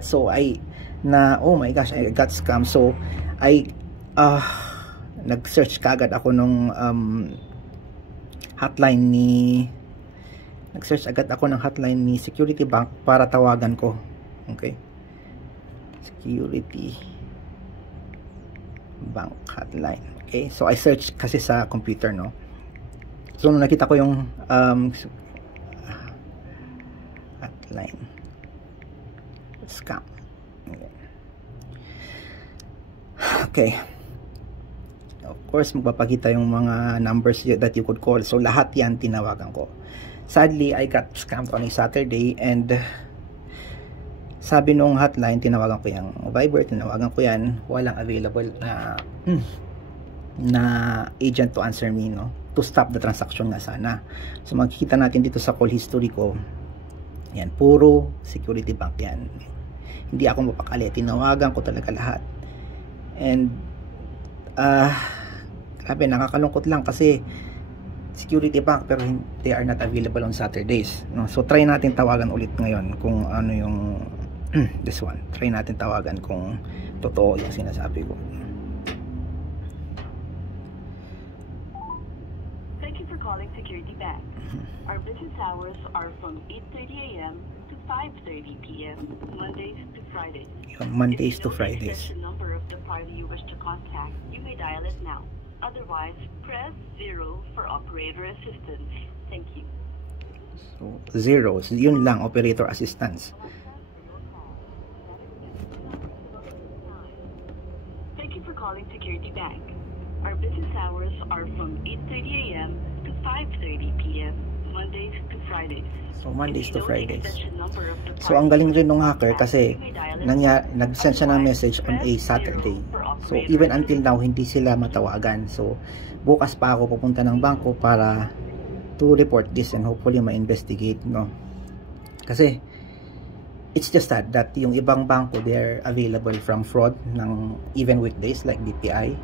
So oh my gosh, I got scammed. So nag-search kagad ako nung hotline ni Security Bank para tawagan ko. Okay, Security Bank hotline. Okay, so I searched kasi sa computer, no. So nung nakita ko yung hotline scam. Okay, of course magpapakita yung mga numbers that you could call. So lahat yan tinawagan ko. Sadly, I got scammed on a Saturday, and sabi nung hotline, tinawagan ko yung Viber, tinawagan ko yan, walang available na agent to answer me, no, to stop the transaction nga sana. So makikita natin dito sa call history ko, yan, puro Security Bank yan. Hindi ako mapakali, tinawagan ko talaga lahat. And grabe, nakakalungkot lang kasi Security Bank, pero they are not available on Saturdays, no? So try natin tawagan ulit ngayon kung ano yung this one. Try natin tawagan kung totoo yung sinasabi ko. Thank you for calling Security Bank. Our business hours are from 8:30 a.m. to 5:30 p.m. Mondays to Fridays. Mondays to Fridays. If you know the number of the party you wish to contact, you may dial it now. Otherwise, press 0 for operator assistance. Thank you. So, 0. Yun lang, operator assistance. Thank you for calling Security Bank. Our business hours are from 8:30 a.m. to 5:30 p.m. Mondays to Fridays. So, Mondays to Fridays. So, ang galing rin ng hacker kasi nag-send siya ng message on a Saturday. So, even until now, hindi sila matawagan. So, bukas pa ako pupunta ng bangko para to report this and hopefully ma-investigate, no? Kasi, it's just that yung ibang bangko, they're available from fraud ng even weekdays like BPI.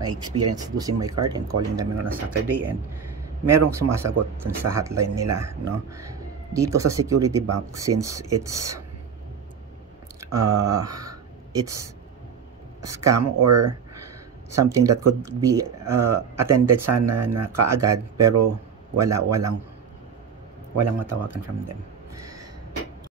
I experienced losing my card and calling them on a Saturday, and merong sumasagot sa hotline nila, no? Dito sa Security Bank, since it's scam or something that could be attended sana na kaagad, pero walang matawagan from them.